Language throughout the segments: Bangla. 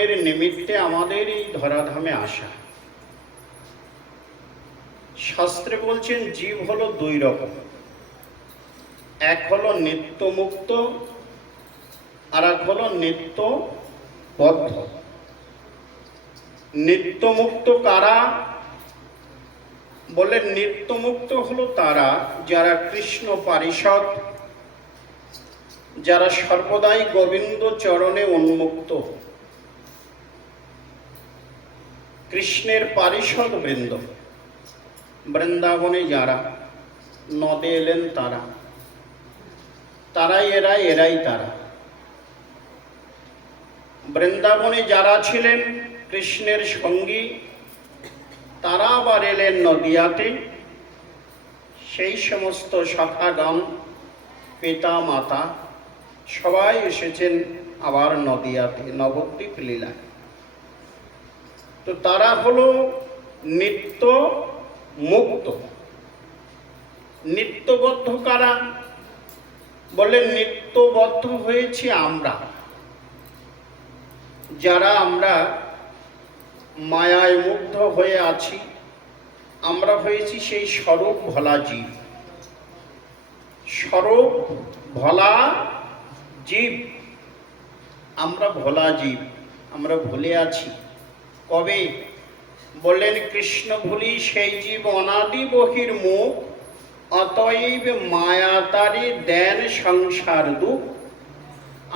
এর নিমিত্তে আমাদের এই ধরাধামে আসা। শাস্ত্রে বলছেন জীব হলো দুই রকম, এক হলো নিত্যমুক্ত আর এক হলো নিত্যবদ্ধ। নিত্যমুক্ত কারা? বলে নিত্যমুক্ত হলো তারা যারা কৃষ্ণ পারিষদ, যারা সর্বদাই গোবিন্দ চরণে উন্মুক্ত। কৃষ্ণের পারিষদ বৃন্দ, বৃন্দাবনে যারা নদে এলেন তারাই এরাই তারা। বৃন্দাবনে যারা ছিলেন কৃষ্ণের সঙ্গী, তারা আবার এলেন নদিয়াতে। সেই সমস্ত সখাগণ, পিতা মাতা সবাই এসেছেন আবার নদিয়াতে, নবদ্বীপ লীলায়। তো তারা হলো নিত্য মুক্ত। নিত্যবদ্ধ কারা? বলে নিত্যবদ্ধ হয়েছি আমরা, যারা আমরা মায়ায় মুগ্ধ হয়ে আছি। আমরা হয়েছি সেই স্বরূপ ভোলা জীব। স্বরূপ ভোলা জীব, আমরা ভোলা জীব, আমরা ভুলে আছি। কবে? বললেন কৃষ্ণ ভুলি সেই জীব অনাদি বহির মুখ, অতএব মায়া তারি দেন সংসার দুঃখ।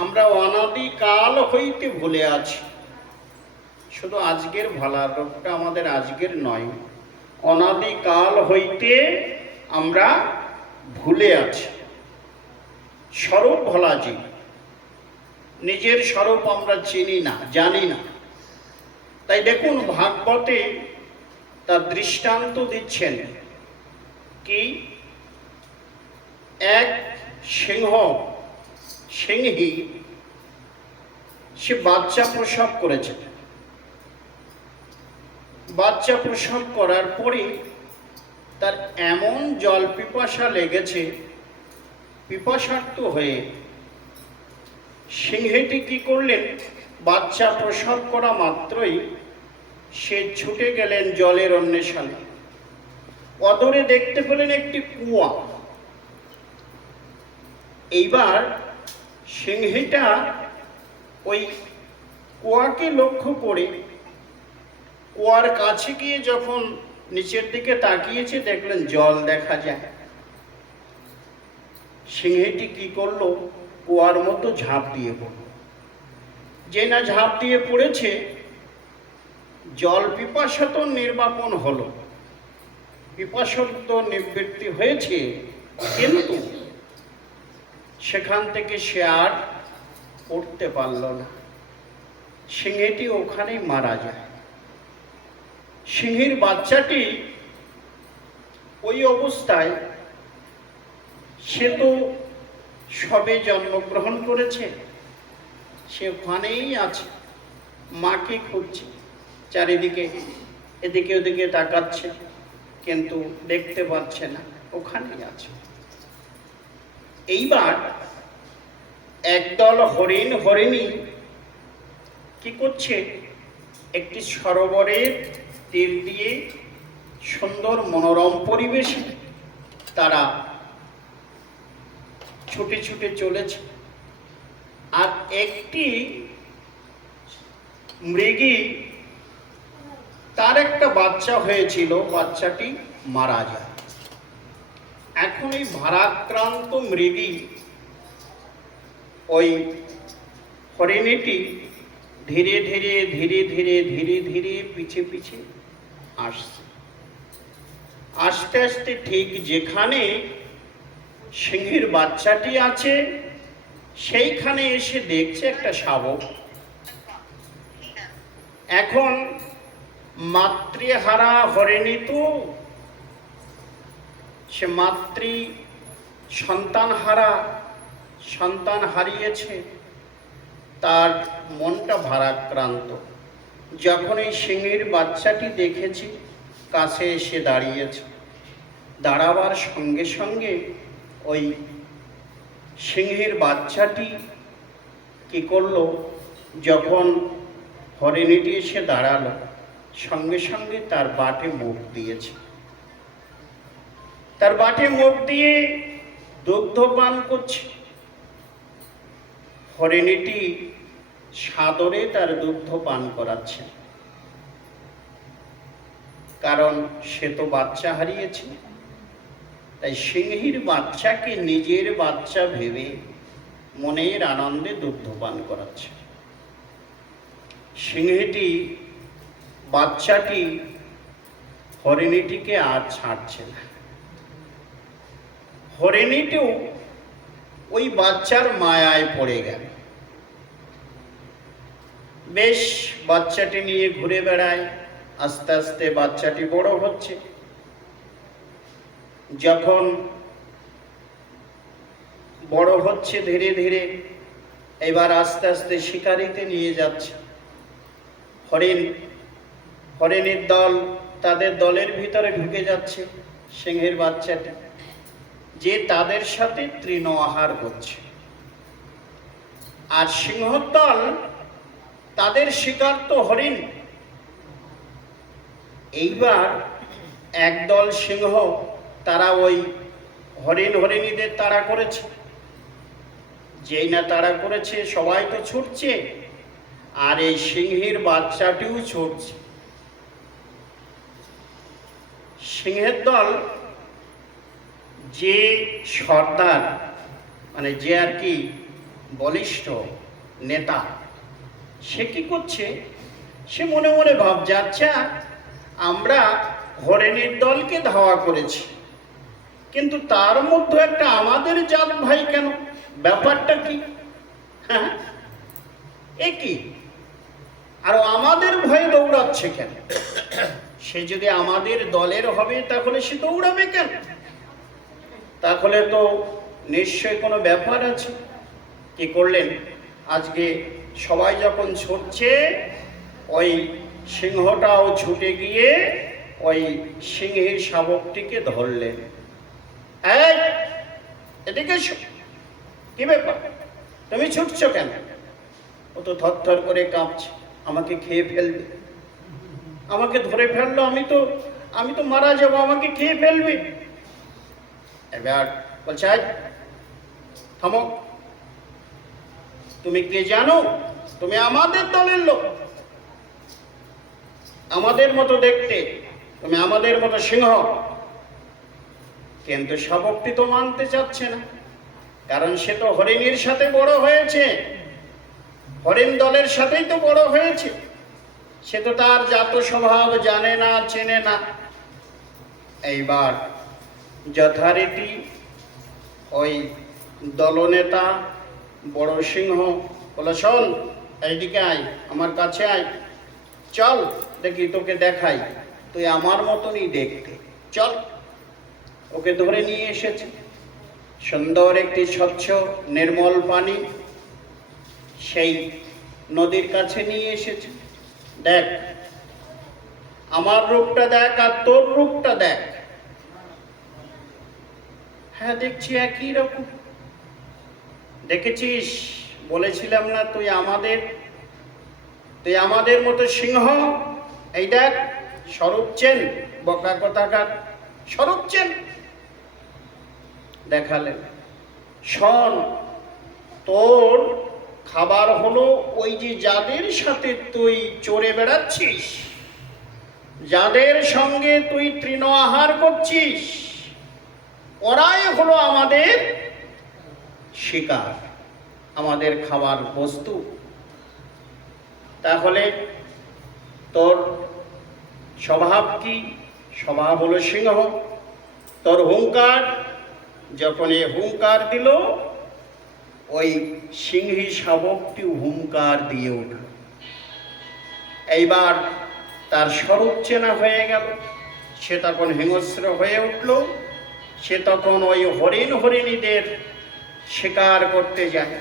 আমরা অনাদিকাল হইতে ভুলে আছি। শুধু আজকের ভোলার রূপটা আমাদের আজকের নয়, অনাদিকাল হইতে আমরা ভুলে আছি। স্বরূপ ভোলা জীব, নিজের স্বরূপ আমরা চিনি না, জানি না। তাই দেখুন ভাগবতে তার দৃষ্টান্ত দিচ্ছেন কি, এক সিংহী সে বাচ্চা প্রসব করেছে। বাচ্চা প্রসব করার পরে তার এমন জল পিপাসা লেগেছে, পিপাসার্ত হয়ে সিংহীটি কি করলেন, বাচ্চা প্রসব করা মাত্রই সে ছুটে গেলেন জলের অন্বেষণে। অদূরে দেখতে পেলেন একটি কুয়া। এইবার সিংহীটা ওই কুয়াকে লক্ষ্য করে কুয়ার কাছে গিয়ে যখন নিচের দিকে তাকিয়েছে, দেখলেন জল দেখা যায়। সিংহীটি কি করলো, কুয়ার মতো ঝাঁপ দিয়ে পড়ল। যে না ঝাঁপ দিয়ে পড়েছে, জল পিপাসা তো নির্বাপন হলো, পিপাসা তো নিবৃত্তি হয়েছে, কিন্তু সেখান থেকে সে আর উঠতে পারল না। সিংহীটি ওখানেই মারা যায়। সিংহীর বাচ্চাটি ওই অবস্থায়, সে তো সবে জন্মগ্রহণ করেছে, সে ওখানেই আছে, মাকে খুঁজছে, চারিদিকে এদিকে ওদিকে তাকাচ্ছে, কিন্তু দেখতে পাচ্ছে না, ওখানেই আছে। এইবার একদল হরিণী কি করছে, একটি সরোবরের তীর দিয়ে সুন্দর মনোরম পরিবেশে তারা ছুটে ছুটে চলেছে। আর একটি মৃগী, তার একটা বাচ্চা হয়েছিল, বাচ্চাটি মারা যায়। এখন এই ভারাক্রান্ত মৃগী ওই হরিণীটি ধীরে ধীরে ধীরে ধীরে ধীরে ধীরে পিছে পিছে আসছে। আস্তে আস্তে ঠিক যেখানে সিংহীর বাচ্চাটি আছে, সেইখানে এসে দেখছে একটা শাবক। এখন মাতৃহারা হরিণী তো, সে মাতৃ সন্তান হারিয়েছে, তার মনটা ভারাক্রান্ত। যখন এই সিংহীর বাচ্চাটি দেখেছে, কাছে এসে দাঁড়িয়েছে। দাঁড়াবার সঙ্গে সঙ্গে ওই সিংহীর বাচ্চাটি কি করলো, যখন হরিণীটি এসে দাঁড়ালো, সঙ্গে সঙ্গে তার বাটে মুখ দিয়েছে। তার বাটে মুখ দিয়ে দুগ্ধ পান করছে। হরিণীটি সাদরে তার দুগ্ধ পান করাচ্ছে, কারণ সে তো বাচ্চা হারিয়েছে। তাই সিংহীর বাচ্চাকে নিজের বাচ্চা ভেবে মনের আনন্দে দুগ্ধ পান করাচ্ছে। সিংহীটি বাচ্চাটি হরিণীটিকে আর ছাড়ছে না। হরিণীটিও ওই বাচ্চার মায়ায় পড়ে গেল। বেশ বাচ্চাটি নিয়ে ঘুরে বেড়ায়। আস্তে আস্তে বাচ্চাটি বড় হচ্ছে। যখন বড় হচ্ছে ধীরে ধীরে, এবার আস্তে আস্তে শিকারিতে নিয়ে যাচ্ছে। হরিণীর দল তাদের দলের ভিতরে ঢুকে যাচ্ছে। সিংহের বাচ্চাটি যে তাদের সাথে তৃণ আহার করছে, আর সিংহর দল তাদের শিকার তো হরিণ। এইবার একদল সিংহ তারা ওই হরিণীদের তাড়া করেছে। যেই না তাড়া করেছে, সবাই তো ছুটছে, আর এই সিংহের বাচ্চাটিও ছুটছে। সিংহের দল যে সর্দার, মানে যে আর কি বলিষ্ঠ নেতা, সে কি করছে, সে মনে মনে ভাবছে, আচ্ছা আমরা হরিণীর দলকে ধাওয়া করেছি, কিন্তু তার মধ্যে একটা আমাদের জাত ভাই কেন, ব্যাপারটা কি? হ্যাঁ, এ কি? আর আমাদের ভয়ে দৌড়াচ্ছে কেন? সে যদি আমাদের দলের হবে তাহলে সে দৌড়াবে কেন? তাহলে তো নিশ্চয় কোনো ব্যাপার আছে। কি করলেন, আজকে সবাই যখন ছুটছে, ওই সিংহটাও ছুটে গিয়ে ওই সিংহের শাবকটিকে ধরলেন। এই, এদিকে এসো, কি ব্যাপার, তুমি ছুটছো কেন? ও তো থরথর করে কাঁপছে, আমাকে খেয়ে ফেলবে, আমাকে ধরে ফেললো, আমি তো মারা যাবো, আমাকে খেয়ে ফেলবে। এবার বলছে, থামো, তুমি কে জানো? তুমি আমাদের দলের লোক, আমাদের মতো দেখতে, তুমি আমাদের মতো সিংহ। কিন্তু শাবকটি তো মানতে চাচ্ছে না, কারণ সে তো হরিণীর সাথে বড় হয়েছে, হরিণ দলের সাথেই তো বড় হয়েছে। সে তো তার জাত স্বভাব জানে না, চেনে না। এইবার যথারীতি ওই দলনেতা বড় সিংহ বলে, চল এইদিকে আয়, আমার কাছে আয়, চল দেখি, তোকে দেখাই, তুই আমার মতনই দেখতে, চল। ওকে ধরে নিয়ে এসেছে। সুন্দর একটি স্বচ্ছ নির্মল পানি, সেই নদীর কাছে নিয়ে এসেছে। দেখ, আমার রূপটা দেখ আর তোর রূপটা দেখ। হ্যাঁ, দেখছি একই রকম। দেখেছিস, বলেছিলাম না তুই আমাদের মতো সিংহ। এই দেখ, স্বরূপ চেন, বকা কথাকার স্বরূপ চেন। দেখালেন, শোন, তোর খাবার হলো ওই যে যাদের সাথে তুই চড়ে বেড়াচ্ছিস, যাদের সঙ্গে তুই তৃণ আহার করছিস, ওরাই হলো আমাদের শিকার, আমাদের খাবার বস্তু। তাহলে তোর স্বভাব কি? স্বভাব হলো সিংহ। তোর হুঙ্কার, যখন এ হুঙ্কার দিল, ওই সিংহী শাবকটি হুঙ্কার দিয়ে উঠল। এইবার তার স্বরূপ চেনা হয়ে গেল। সে তখন হিংস্র হয়ে উঠল। সে তখন ওই হরিণীদের শিকার করতে যায়।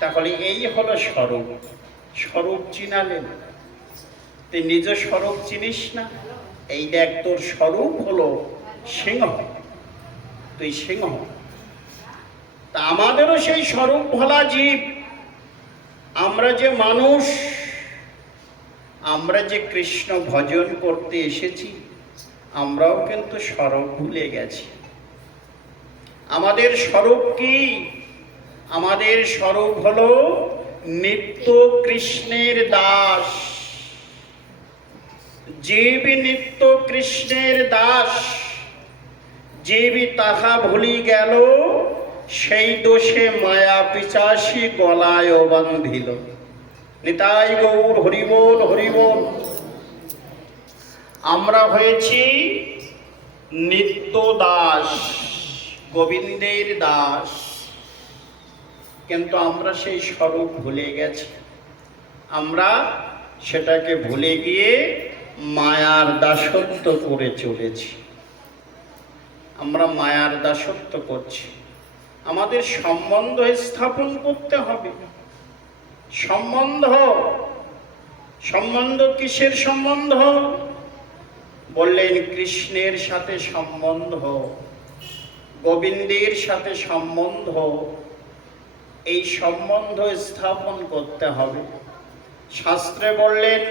তাহলে এই হলো স্বরূপ। স্বরূপ চিনালেন, তুই নিজ স্বরূপ চিনিস না? এই দেখ, তোর স্বরূপ হলো সিংহ, তুই সিংহ। তা আমাদেরও সেই স্বরূপ ভোলা জীব। আমরা যে মানুষ, আমরা যে কৃষ্ণ ভজন করতে এসেছি, আমরাও কিন্তু স্বরূপ ভুলে গেছি। আমাদের স্বরূপ কি? আমাদের স্বরূপ হলো নিত্য কৃষ্ণের দাস। জীব নিত্য কৃষ্ণের দাস, জীব তাহা ভুলি গেল, সেই দোষে মায়া পিশাচী গলায় বাঁধিল। নিতাই গৌর হরিবোল হরিবোল। আমরা হয়েছি নিত্য দাস, গোবিন্দের দাস, কিন্তু আমরা সেই স্বরূপ ভুলে গেছি। আমরা সেটাকে ভুলে গিয়ে মায়ার দাসত্ব করে চলেছি। আমরা মায়ার দাসত্ব করছি। আমাদের সম্বন্ধ স্থাপন করতে হবে। সম্বন্ধ কিসের সম্বন্ধ? বললেন কৃষ্ণের সাথে সম্বন্ধ, গোবিন্দের সাথে সম্বন্ধ। এই সম্বন্ধ স্থাপন করতে হবে। শাস্ত্রে বললেন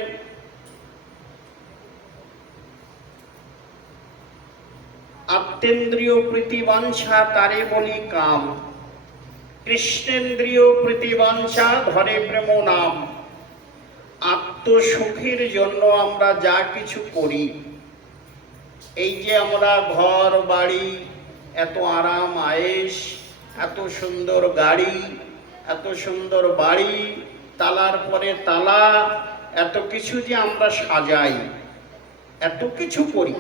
আত্মেন্দ্রিয় প্রীতিবাঞ্ছা তারে বলি কাম, কৃষ্ণেন্দ্রিয় প্রীতিবাঞ্ছা ধরে প্রেম নাম। আত্মসুখের জন্য আমরা যা কিছু করি, এই যে আমরা ঘর বাড়ি, এত আরাম আয়েশ, এত সুন্দর গাড়ি, এত সুন্দর বাড়ি, তালার পরে তালা, এত কিছু যে আমরা সাজাই, এত কিছু করি,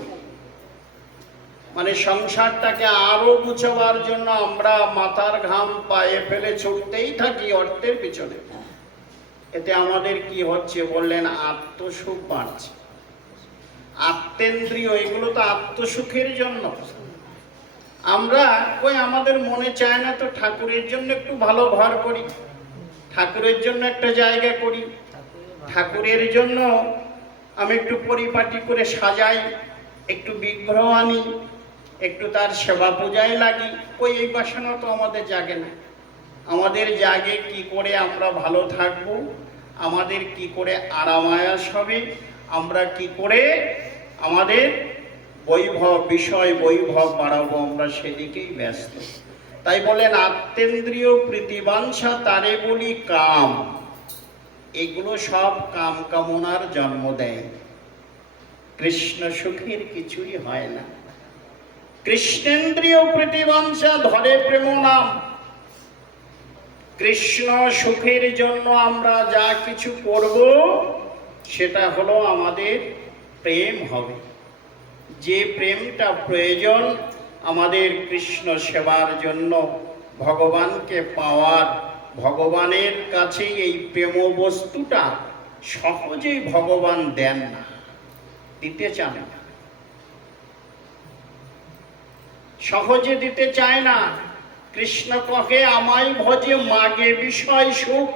মানে সংসারটাকে আরো গুছাবার জন্য আমরা মাথার ঘাম পায়ে ফেলে ছুটতেই থাকি অর্থের পিছনে। এতে আমাদের কি হচ্ছে? বললেন আত্মসুখ বাড়ছে। আত্মেন্দ্রিয়, এগুলো তো আত্মসুখের জন্য। আমরা আমাদের মনে চায় না তো ঠাকুরের জন্য একটু ভালো ঘর করি, ঠাকুরের জন্য একটা জায়গা করি, ঠাকুরের জন্য আমি একটু পরিপাটি করে সাজাই, একটু বিগ্রহ আনি, একটু তার সেবা পূজায় লাগি। এই বাসনা তো আমাদের জাগে না। আমাদের জাগে কি করে আমরা ভালো থাকবো, আমাদের কি করে আরামায়াস হবে, আমরা কি করে আমাদের বৈভব, বিষয় বৈভব বাড়াবো, আমরা সেদিকেই ব্যস্ত। তাই বলেন আত্মেন্দ্রিয় প্রীতিবাঞ্ছা তারে বলি কাম। এগুলো সব কাম কামনার জন্ম দেয়। কৃষ্ণ সুখের কিছুই হয় না। কৃষ্ণেন্দ্রিয় প্রীতিবাঞ্ছা ধরে প্রেম নাম। কৃষ্ণ সুখের জন্য আমরা যা কিছু করব, সেটা হলো আমাদের প্রেম হবে। যে প্রেমটা প্রয়োজন আমাদের কৃষ্ণ সেবার জন্য, ভগবানকে পাওয়ার, ভগবানের কাছে এই প্রেম বস্তুটা সহজেই ভগবান দেন না, দিতে চান না, সহজে দিতে চায় না। কৃষ্ণ কহে আমায় ভজে মাগে বিষয় সুখ,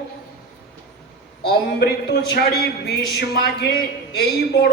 অমৃত ছাড়ি বিষ মাগে, এই বড়